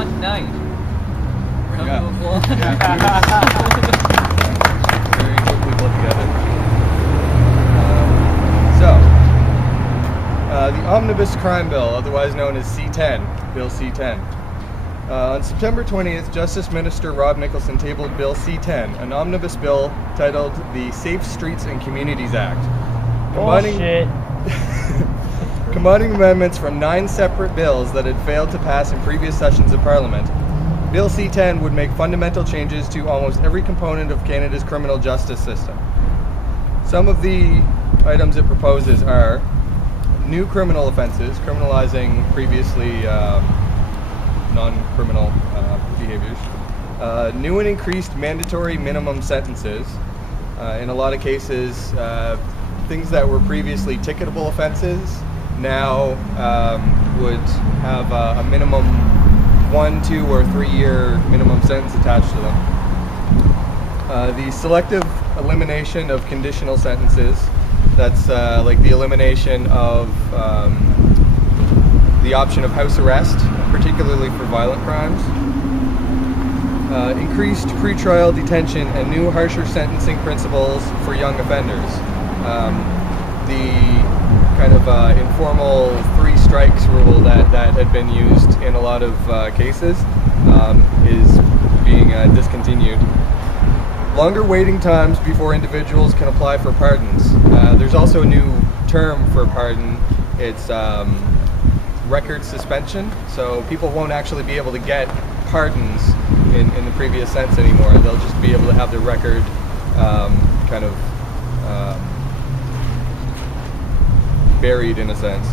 on tonight? Round Yeah. of applause. Very quickly put together. The Omnibus Crime Bill, otherwise known as C-10, Bill C-10. On September 20th, Justice Minister Rob Nicholson tabled Bill C-10, an omnibus bill titled the Safe Streets and Communities Act. Combining amendments from 9 separate bills that had failed to pass in previous sessions of Parliament. Bill C-10 would make fundamental changes to almost every component of Canada's criminal justice system. Some of the items it proposes are new criminal offenses, criminalizing previously non-criminal behaviors, new and increased mandatory minimum sentences, in a lot of cases things that were previously ticketable offenses now would have a minimum 1, 2, or 3-year minimum sentence attached to them. The selective elimination of conditional sentences, that's like the elimination of the option of house arrest, particularly for violent crimes. Increased pretrial detention and new harsher sentencing principles for young offenders. The kind of informal 3 strikes rule that had been used in a lot of cases is being discontinued. Longer waiting times before individuals can apply for pardons. There's also a new term for pardon. It's record suspension. So people won't actually be able to get pardons in the previous sense anymore. They'll just be able to have their record kind of buried in a sense.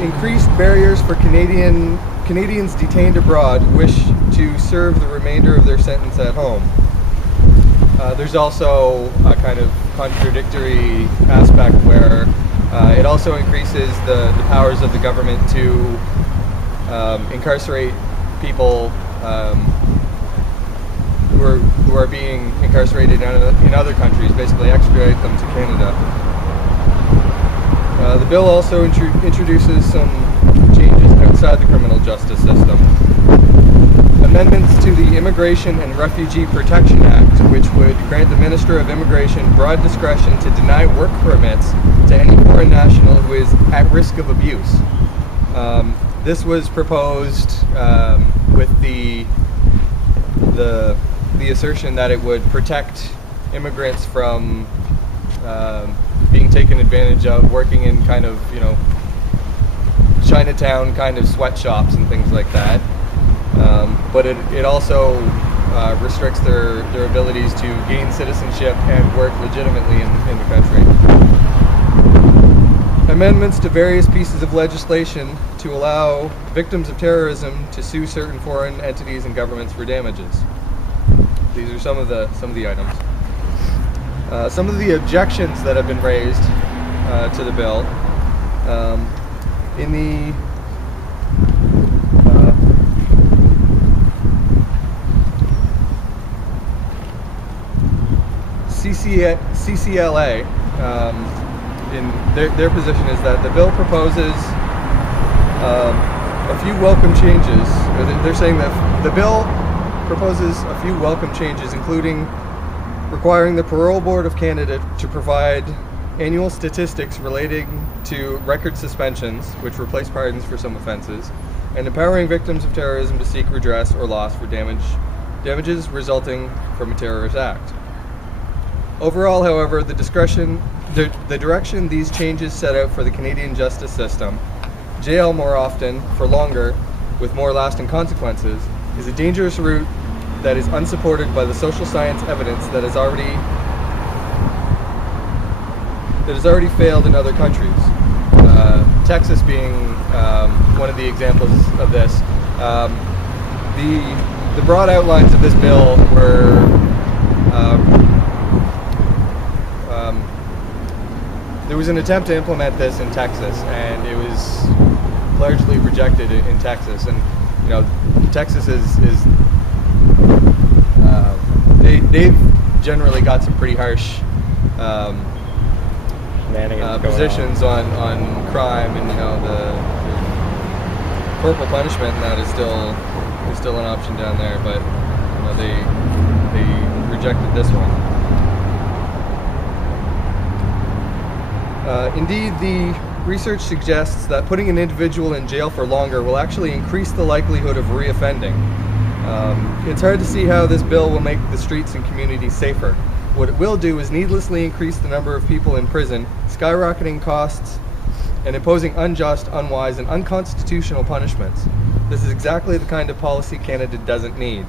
Increased barriers for Canadians detained abroad wish to serve the remainder of their sentence at home. There's also a kind of contradictory aspect where it also increases the powers of the government to incarcerate people who are being incarcerated in other countries, basically extradite them to Canada. The bill also introduces some changes outside the criminal justice system. Amendments to the Immigration and Refugee Protection Act, which would grant the Minister of Immigration broad discretion to deny work permits to any foreign national who is at risk of abuse. This was proposed with the assertion that it would protect immigrants from being taken advantage of, working in kind of, Chinatown kind of sweatshops and things like that. But it also restricts their abilities to gain citizenship and work legitimately in the country. Amendments to various pieces of legislation to allow victims of terrorism to sue certain foreign entities and governments for damages. These are some of the items. Some of the objections that have been raised to the bill. In the CCLA, in their position is that the bill proposes a few welcome changes. They're saying that the bill proposes a few welcome changes, including requiring the Parole Board of Canada to provide annual statistics relating to record suspensions, which replace pardons for some offenses, and empowering victims of terrorism to seek redress or loss for damages resulting from a terrorist act. Overall, however, the direction these changes set out for the Canadian justice system, jail more often, for longer, with more lasting consequences, is a dangerous route that is unsupported by the social science evidence that has already failed in other countries. Texas being one of the examples of this. The broad outlines of this bill were there was an attempt to implement this in Texas, and it was largely rejected in Texas. And Texas is they've generally got some pretty harsh positions on crime, and corporal punishment, and that is still an option down there, but you know, they rejected this one. Indeed, the research suggests that putting an individual in jail for longer will actually increase the likelihood of reoffending. It's hard to see how this bill will make the streets and communities safer. What it will do is needlessly increase the number of people in prison, skyrocketing costs, and imposing unjust, unwise, and unconstitutional punishments. This is exactly the kind of policy Canada doesn't need.